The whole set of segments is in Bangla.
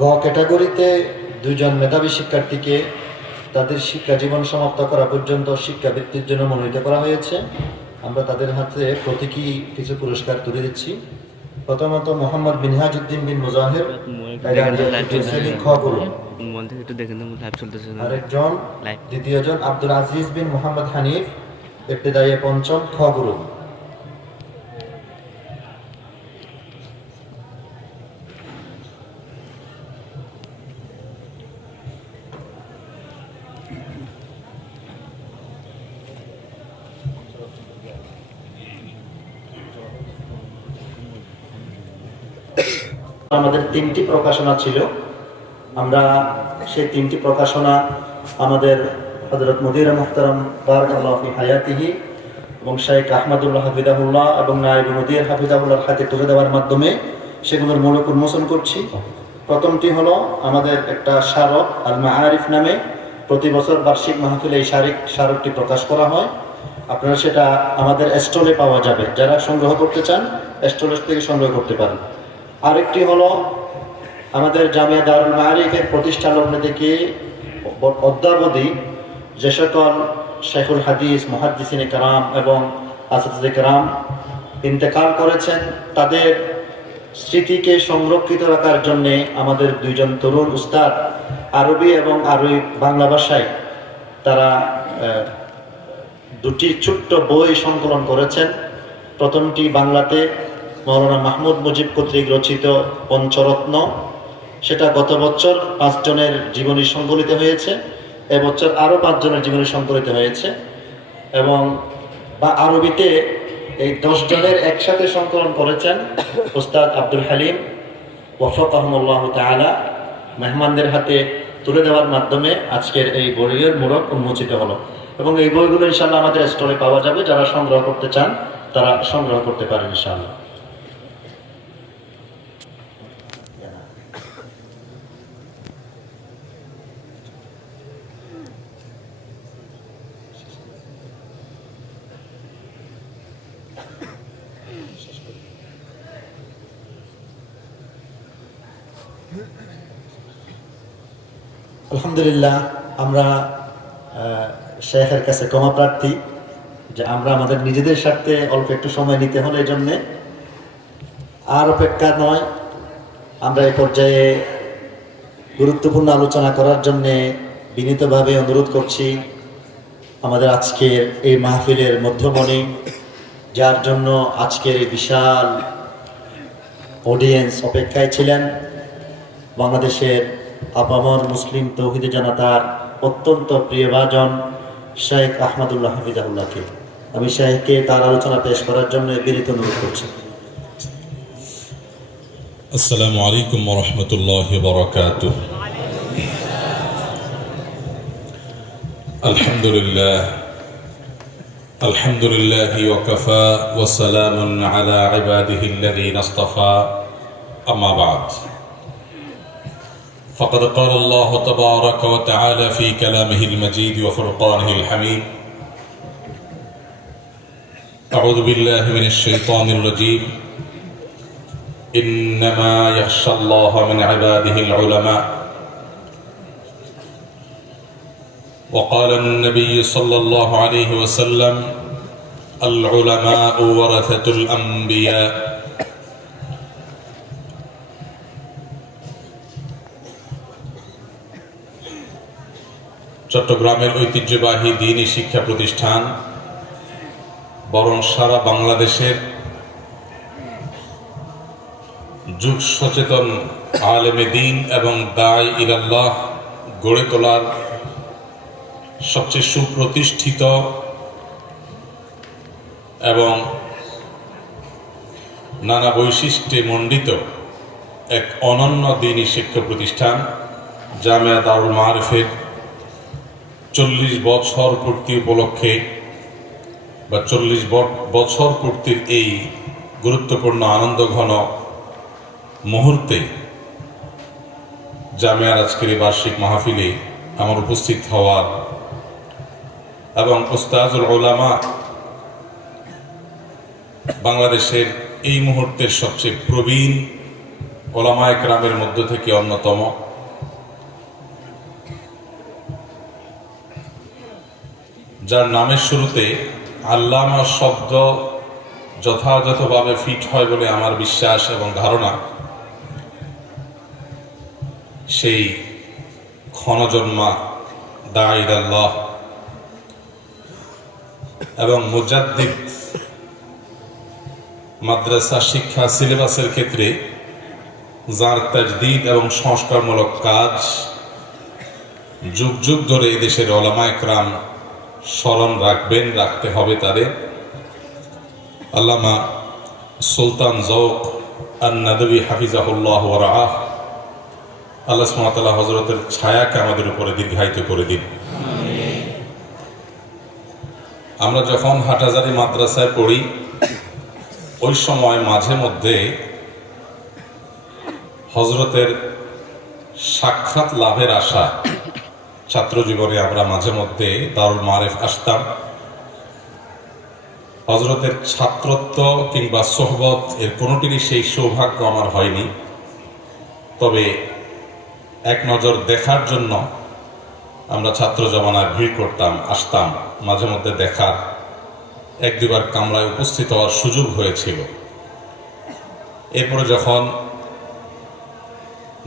গ ক্যাটাগরিতে দুজন মেধাবী শিক্ষার্থীকে তাদের শিক্ষা জীবন সমাপ্ত করা পর্যন্ত শিক্ষাবৃত্তির জন্য মনোনীত করা হয়েছে। আমরা তাদের হাতে প্রতীকী কিছু পুরস্কার তুলে দিচ্ছি। প্রথমত মোহাম্মদ বিনহাজউদ্দিন বিন মুজাহির আরেকজন দ্বিতীয়জন আব্দুল আজিজ বিন মোহাম্মদ হানিফ ইবতেদাইয়ে পঞ্চম খ গুরু আমাদের তিনটি প্রকাশনা ছিল। আমরা সেই তিনটি প্রকাশনা আমাদের হজরত মদিরা মুখতারাম বারাকাল্লাহ হায়াতিহি এবং শেখ আহমদুল্লাহ হাফিদাহুল্লাহ এবং নাইব মদির হাফিদাহুল্লাহর হাতে তুলে দেওয়ার মাধ্যমে সেগুলোর মূলক উন্মোচন করছি। প্রথমটি হলো আমাদের একটা স্মারক আল মাহারিফ নামে। প্রতি বছর বার্ষিক মাহফিলে এই শারিক স্মারকটি প্রকাশ করা হয়। আপনারা সেটা আমাদের স্টলে পাওয়া যাবে। যারা সংগ্রহ করতে চান, স্টলের থেকে সংগ্রহ করতে পারেন। আরেকটি হলো আমাদের জামিয়া দারুল মারিফের প্রতিষ্ঠা লগ্ন থেকে অদ্যাবধি যে সকল শেখুল হাদিস মহাদ্দিসিনে কারাম এবং আসাদ কারাম ইন্তেকাল করেছেন, তাদের স্মৃতিকে সংরক্ষিত রাখার জন্য আমাদের দুইজন তরুণ উস্তাদ আরবি এবং আরবি বাংলা ভাষায় তারা দুটি ছোট্ট বই সংকলন করেছেন। প্রথমটি বাংলাতে মৌলানা মাহমুদ মুজিব কর্তৃক রচিত পঞ্চরত্ন। সেটা গত বছর পাঁচজনের জীবনী সংকলিত হয়েছে। এবছর আরও পাঁচজনের জীবনী সংকলিত হয়েছে। এবং বা আরবিতে এই দশ জনের একসাথে সংকলন করেছেন উস্তাদ আব্দুল হালিম। ওয়ফক আহমুল্লাহ তালা মেহমানদের হাতে তুলে দেওয়ার মাধ্যমে আজকের এই বইয়ের মোড়ক উন্মোচিত হলো। এবং এই বইগুলো ইনশাল্লাহ আমাদের স্টলে পাওয়া যাবে। যারা সংগ্রহ করতে চান, তারা সংগ্রহ করতে পারেন ইনশাল্লাহ আলহামদুলিল্লাহ, আমরা শেখের কাছে ক্ষমা প্রার্থী যে আমরা আমাদের নিজেদের স্বার্থে অল্প একটু সময় নিতে হলে এই জন্যে। আর অপেক্ষা নয়, আমরা এই পর্যায়ে গুরুত্বপূর্ণ আলোচনা করার জন্যে বিনীতভাবে অনুরোধ করছি আমাদের আজকের এই মাহফিলের মধ্যমণি যার জন্য আজকের এই বিশাল অডিয়েন্স অপেক্ষায় ছিলেন বাংলাদেশের আপামর মুসলিম তৌহিদে জনতার অত্যন্ত প্রিয়ভাজন শেখ আহমদুল্লাহ হাফিজাহুল্লাহকে। আমি শেখকে তার আলোচনা পেশ করার জন্য বিনীত অনুরোধ করছি। আসসালামু আলাইকুম রহমতুল্লাহ বরকাত আলহামদুলিল্লাহ الحمد لله وكفى وسلام على عباده الذين اصطفى. أما بعد فقد قال الله تبارك وتعالى في كلامه المجيد وفرقانه الحميد أعوذ بالله من الشيطان الرجيم. إنما يخشى الله من عباده العلماء وقال النبي صلى الله عليه وسلم العلماء ورثة الأنبياء চট্টগ্রামের ঐতিহ্যবাহী দিনী শিক্ষা প্রতিষ্ঠান বরং সারা বাংলাদেশের যুগ সচেতন আলেমে দিন এবং দায় ইলাল্লাহ গড়ে তোলার সবচেয়ে সুপ্রতিষ্ঠিত এবং নানা বৈশিষ্ট্যে মণ্ডিত এক অনন্য দিনী শিক্ষা প্রতিষ্ঠান, জামিয়া দারুল মারফের চল্লিশ বছর পূর্তি উপলক্ষে বা চল্লিশ বছর পূর্তির এই গুরুত্বপূর্ণ আনন্দ ঘন মুহূর্তে জামিয়ার আজকের বার্ষিক মাহফিলে আমার উপস্থিত হওয়ার এবং উস্তাজুল ওলামা বাংলাদেশের এই মুহূর্তের সবচেয়ে প্রবীণ ওলামা একরামের মধ্য থেকে অন্যতম। যার নামের শুরুতে আল্লামা শব্দ যথাযথভাবে ফিট হয় বলে আমার বিশ্বাস এবং ধারণা, সেই ক্ষণজন্মা দাঈদ আল্লাহ এবং মুজাদ্দিদ মাদ্রাসা শিক্ষা সিলেবাসের ক্ষেত্রে যার তাজদিদ এবং সংস্কারমূলক কাজ যুগ যুগ ধরে এদেশের ওলামা একরাম স্মরণ রাখবেন, রাখতে হবে তাদের। আল্লামা সুলতান জৌক আন নাদবী হাফিজাহুল্লাহ রাহ আল্লাহ সুমাতাল্লাহ হজরতের ছায়াকে আমাদের উপরে দীর্ঘায়িত করে দিন। আমরা যখন হাটাজারি মাদ্রাসায় পড়ি, ওই সময় মাঝে মধ্যে হজরতের সাক্ষাৎ লাভের আশা ছাত্র জীবনে আমরা মাঝে মধ্যে দারুল মারেফ আসতাম। হজরতের ছাত্রত্ব কিংবা সোহবত এর কোনোটিরই সেই সৌভাগ্য আমার হয়নি। তবে এক নজর দেখার জন্য আমরা ছাত্র জমানায় ভিড় করতাম, আসতাম। মাঝে মধ্যে দেখার এক দুবার কামরায় উপস্থিত হওয়ার সুযোগ হয়েছিল। এরপরে যখন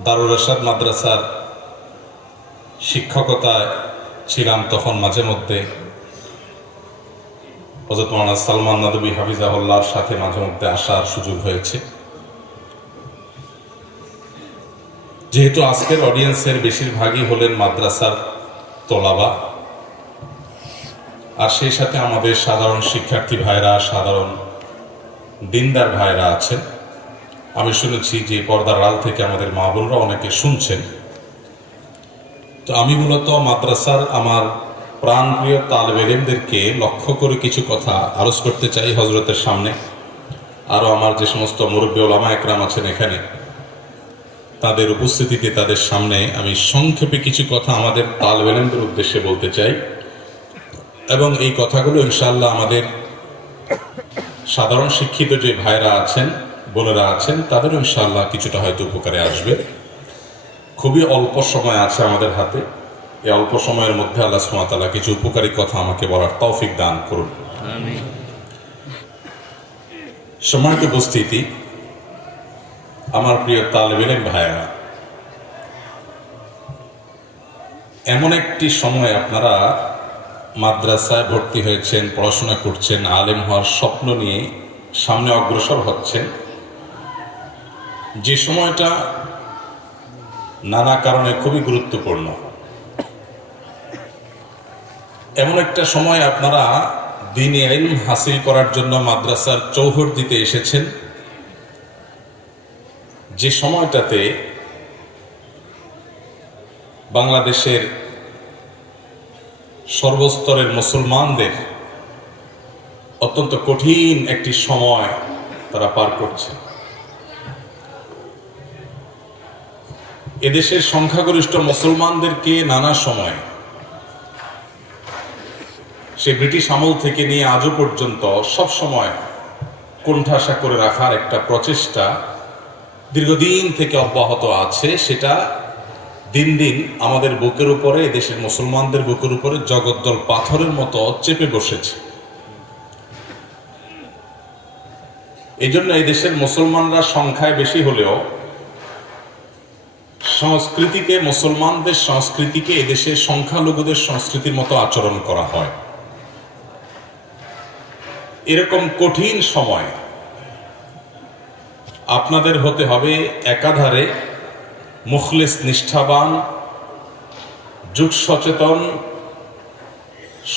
দারুল রশাদ মাদ্রাসার শিক্ষকতায় ছিলাম, তখন মাঝে মধ্যে হজরত মৌলানা সালমান নদবী হাফিজাহুল্লাহর সাথে মাঝে মধ্যে আসার সুযোগ হয়েছে। যেহেতু আজকের অডিয়েন্সের বেশিরভাগই হলেন মাদ্রাসার তোলাবা আর সেই সাথে আমাদের সাধারণ শিক্ষার্থী ভাইরা, সাধারণ দিনদার ভাইরা আছেন। আমি শুনেছি যে পর্দার আড়াল থেকে আমাদের মা বোনরা অনেকে শুনছেন। তো আমি মূলত মাদ্রাসার আমার প্রাণপ্রিয় তালেব এলেমদেরকে লক্ষ্য করে কিছু কথা আরজ করতে চাই হজরতের সামনে। আরও আমার যে সমস্ত মুরব্বী ওলামা একরাম আছেন এখানে, তাদের উপস্থিতিতে তাদের সামনে আমি সংক্ষেপে কিছু কথা আমাদের তালেব এলেমদের উদ্দেশ্যে বলতে চাই। এবং এই কথাগুলো ইনশাল্লাহ আমাদের সাধারণ শিক্ষিত যে ভাইরা আছেন বোনেরা আছেন তাদেরও ইনশাল্লাহ কিছুটা হয়তো উপকারে আসবে। খুবই অল্প সময় আছে আমাদের হাতে। এই অল্প সময়ের মধ্যে আল্লাহ সুমাতাল্লাহ কিছু উপকারী কথা আমাকে বলার তৌফিক দান করুন। সম্মানিত উপস্থিতি আমার প্রিয় তালেবেলেন ভাইয়া এমন একটি সময় আপনারা মাদ্রাসায় ভর্তি হয়েছেন, পড়াশোনা করছেন, আলেম হওয়ার স্বপ্ন নিয়ে সামনে অগ্রসর হচ্ছেন। যে সময়টা নানা কারণে খুবই গুরুত্বপূর্ণ। এমন একটা সময় আপনারা দিনে ইলম হাসিল করার জন্য মাদ্রাসার চৌহর দিতে এসেছেন। যে সময়টাতে বাংলাদেশের সর্বস্তরের মুসলমানদের অত্যন্ত কঠিন একটি সময় তারা পার করছে। এদেশের সংখ্যাগরিষ্ঠ মুসলমানদেরকে নানা সময় সে ব্রিটিশ আমল থেকে নিয়ে আজও পর্যন্ত সব সময় কোণঠাসা করে রাখার একটা প্রচেষ্টা দীর্ঘদিন থেকে অব্যাহত আছে, সেটা দিন দিন আমাদের বুকের উপরে, দেশের মুসলমানদের বুকের উপরে জগদ্দল পাথরের মতো চেপে বসেছে। এই জন্য এই দেশের মুসলমানরা সংখ্যায় বেশি হলেও সংস্কৃতিকে, মুসলমানদের সংস্কৃতিকে এদেশের সংখ্যালঘুদের সংস্কৃতির মতো আচরণ করা হয়। এরকম কঠিন সময় আপনাদের হতে হবে একাধারে মুখলিস নিষ্ঠাবান যুগ সচেতন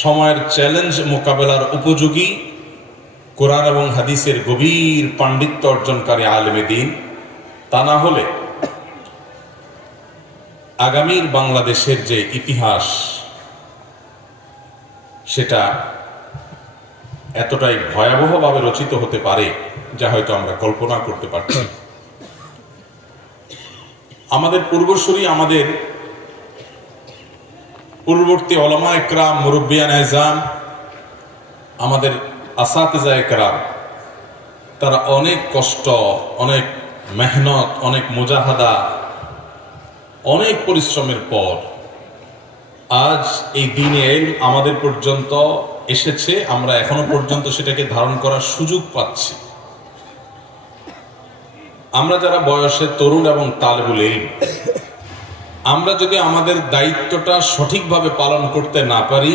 সময়ের চ্যালেঞ্জ মোকাবেলার উপযোগী, কোরআন এবং হাদিসের গভীর পাণ্ডিত্য অর্জনকারী আলেমে দিন তা না হলে আগামীর বাংলাদেশের যে ইতিহাস, সেটা এতটাই ভয়াবহভাবে রচিত হতে পারে, যা হয়তো আমরা কল্পনা করতে পারছি। আমাদের পূর্বসূরি, আমাদের পূর্ববর্তী অলমা একরাম মুরব্বিয়ান এজাম, আমাদের আসাতেজা একরাম, তারা অনেক কষ্ট, অনেক মেহনত, অনেক মোজাহাদা, অনেক পরিশ্রমের পর আজ এই দিনে আমাদের পর্যন্ত এসেছে, আমরা এখনও পর্যন্ত সেটাকে ধারণ করার সুযোগ পাচ্ছি। আমরা যারা বয়সে তরুণ এবং তালেবুল এলম আমরা যদি আমাদের দায়িত্বটা সঠিকভাবে পালন করতে না পারি,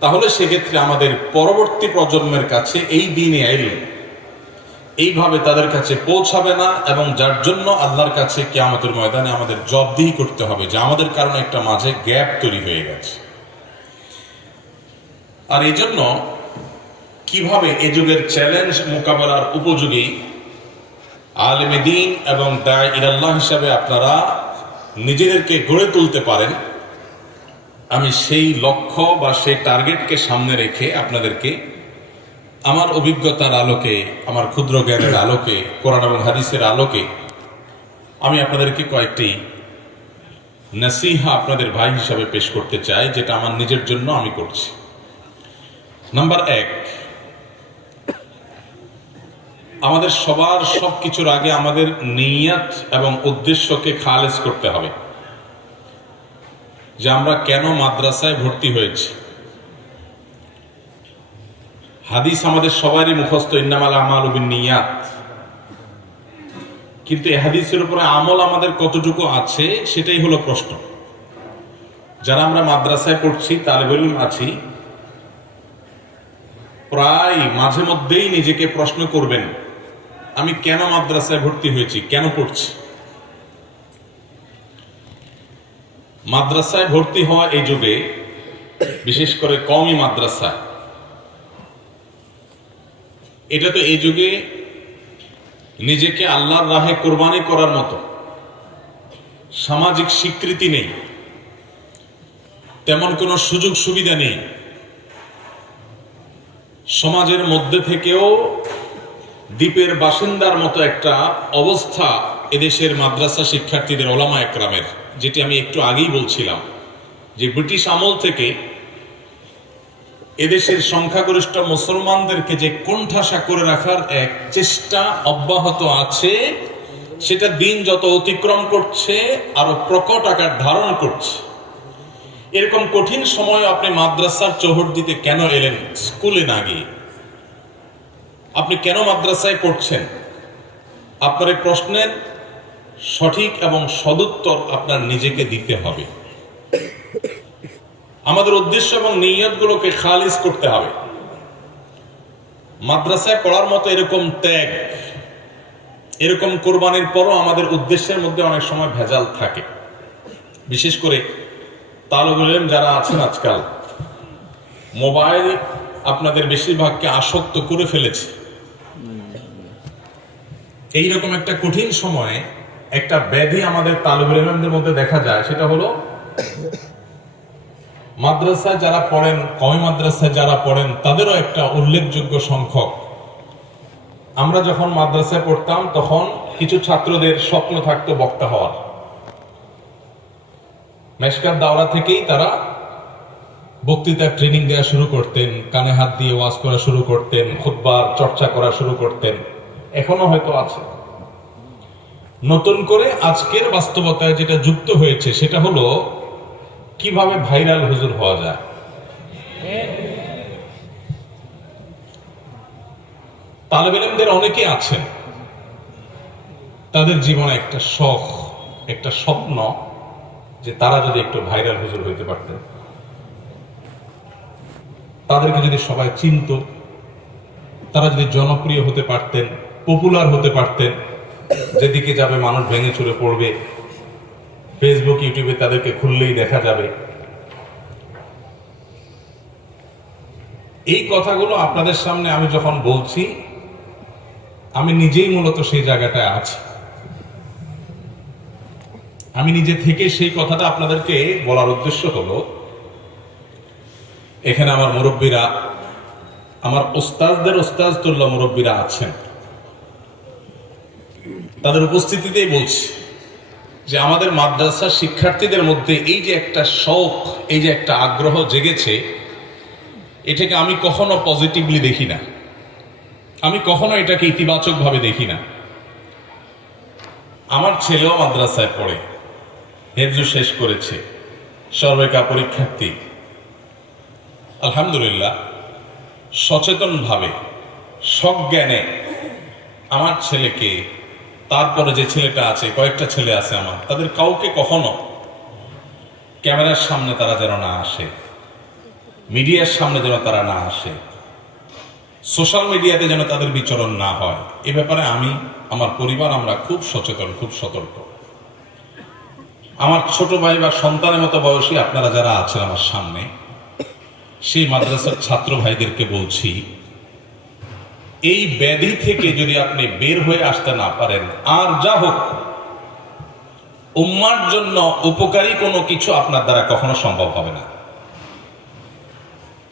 তাহলে সেক্ষেত্রে আমাদের পরবর্তী প্রজন্মের কাছে এই দিনে এলম এইভাবে তাদের কাছে পৌঁছাবে না এবং যার জন্য আল্লাহর কাছে কেয়ামতের ময়দানে আমাদের জবদিহি করতে হবে যে আমাদের কারণে একটা মাঝে গ্যাপ তৈরি হয়ে গেছে। আর এই জন্য কীভাবে এ যুগের চ্যালেঞ্জ মোকাবেলার উপযোগী আলেমে দিন এবং দায় ইরাল্লাহ হিসাবে আপনারা নিজেদেরকে গড়ে তুলতে পারেন। আমি সেই লক্ষ্য বা সেই টার্গেটকে সামনে রেখে আপনাদেরকে আমার অভিজ্ঞতার আলোকে, আমার ক্ষুদ্র জ্ঞানের আলোকে, কোরআন এবং হাদিসের আলোকে আমি আপনাদেরকে কয়েকটি নাসিহা আপনাদের ভাই হিসাবে পেশ করতে চাই, যেটা আমার নিজের জন্য আমি করছি। নাম্বার এক আমাদের সবার সব কিছুর আগে আমাদের নিয়াত এবং উদ্দেশ্যকে খালেজ করতে হবে যে আমরা কেন মাদ্রাসায় ভর্তি হয়েছি। হাদিস আমাদের সবারই মুখস্থ, ইন্নামাল আমাল নিয়াত। কিন্তু এই হাদিসের উপরে আমল আমাদের কতটুকু আছে সেটাই হলো প্রশ্ন। যারা আমরা মাদ্রাসায় পড়ছি তালেবেলুম আছি, প্রায় মাঝে মধ্যেই নিজেকে প্রশ্ন করবেন আমি কেন মাদ্রাসায় ভর্তি হয়েছি? কেন পড়ছি? মাদ্রাসায় ভর্তি হওয়া এই যুগে, বিশেষ করে কমই মাদ্রাসায় এটা তো এই যুগে নিজেকে আল্লাহর রাহে কোরবানি করার মতো। সামাজিক স্বীকৃতি নেই। তেমন কোনো সুযোগ সুবিধা নেই। সমাজের মধ্যে থেকেও দ্বীপের বাসিন্দার মতো একটা অবস্থা এদেশের মাদ্রাসা শিক্ষার্থীদের ওলামা একরামের, যেটি আমি একটু আগেই বলছিলাম, যে ব্রিটিশ আমল থেকে এদেশের সংখ্যাগরিষ্ঠ মুসলমানদেরকে যে কোণঠাসা করে রাখার এক চেষ্টা অব্যাহত আছে, সেটা দিন যত অতিক্রম করছে, আরও প্রকট আকার ধারণ করছে। এরকম কঠিন সময় আপনি মাদ্রাসার চৌহট দিতে কেন এলেন? স্কুলে না গিয়ে। আপনি কেন মাদ্রাসায় পড়ছেন? আপনার এই প্রশ্নের সঠিক এবং সদুত্তর আপনার নিজেকে দিতে হবে। আমাদের উদ্দেশ্য এবং নিয়তগুলোকে খালিজ করতে হবে। মাদ্রাসায় পড়ার মতো এরকম ত্যাগ, এরকম কোরবানির পরও আমাদের উদ্দেশ্যের মধ্যে অনেক সময় ভেজাল থাকে। বিশেষ করে তালবুল ইলম যারা আছেন আজকাল, মোবাইল আপনাদের বেশিরভাগকে আসক্ত করে ফেলেছে। এইরকম একটা কঠিন সময়ে একটা ব্যাধি আমাদের তালবুল মধ্যে দেখা যায়, সেটা হলো মাদ্রাসায় যারা পড়েন কমি মাদ্রাসায় যারা পড়েন, তাদেরও একটা উল্লেখযোগ্য সংখ্যক। আমরা যখন মাদ্রাসায় পড়তাম, তখন কিছু ছাত্রদের স্বপ্ন থাকতো বক্তা হওয়ার। মেশকার দাওরা থেকেই তারা বক্তৃতা ট্রেনিং দেওয়া শুরু করতেন, কানে হাত দিয়ে ওয়াজ করা শুরু করতেন খুববার চর্চা করা শুরু করতেন। এখনও হয়তো আছে। নতুন করে আজকের বাস্তবতায় যেটা যুক্ত হয়েছে, সেটা হলো কীভাবে ভাইরাল হুজুর হওয়া যায়। তালেবেলেমদের অনেকে আছেন, তাদের জীবনে একটা শখ, একটা স্বপ্ন যে তারা যদি একটু ভাইরাল হুজুর হইতে পারতেন। তাদেরকে যদি সবাই চিনত, তারা যদি জনপ্রিয় হতে পারতেন পপুলার হতে পারতেন। যেদিকে যাবে মানুষ ভেঙে চুরে পড়বে। ফেসবুক ইউটিউবে তাদেরকে খুললেই দেখা যাবে। এই কথাগুলো আপনাদের সামনে আমি যখন বলছি, আমি নিজেই মূলত সেই জায়গাটায় আছি। আমি নিজে থেকে সেই কথাটা আপনাদেরকে বলার উদ্দেশ্য হলো, এখানে আমার মুরব্বীরা, আমার ওস্তাজদের ওস্তাজতুল্লাহ মুরব্বীরা আছেন। তাদের উপস্থিতিতেই বলছি যে আমাদের মাদ্রাসা শিক্ষার্থীদের মধ্যে এই যে একটা শখ এই যে একটা আগ্রহ জেগেছে, এটাকে আমি কখনো পজিটিভলি দেখি না। আমি কখনো এটাকে ইতিবাচকভাবে দেখি না। আমার ছেলেও মাদ্রাসায় পড়ে, হেফজু শেষ করেছে, সর্বেকা পরীক্ষার্থী। আলহামদুলিল্লাহ, সচেতনভাবে, সজ্ঞানে আমার ছেলেকে তারপরে যে ছেলেটা আছে, কয়েকটা ছেলে আছে আমার, তাদের কাউকে কখনো ক্যামেরার সামনে তারা যেন না আসে, মিডিয়ার সামনে যেন তারা না আসে, সোশ্যাল মিডিয়াতে যেন তাদের বিচরণ না হয়, এ ব্যাপারে আমি, আমার পরিবার, আমরা খুব সচেতন, খুব সতর্ক। আমার ছোট ভাই বা সন্তানের মতো বয়সী আপনারা যারা আছেন আমার সামনে, সেই মাদ্রাসার ছাত্র ভাইদেরকে বলছি এই ব্যাধি থেকে যদি আপনি বের হয়ে আসতে না পারেন, আর যা হোক, উম্মার জন্য উপকারী কোনো কিছু আপনার দ্বারা কখনো সম্ভব হবে না।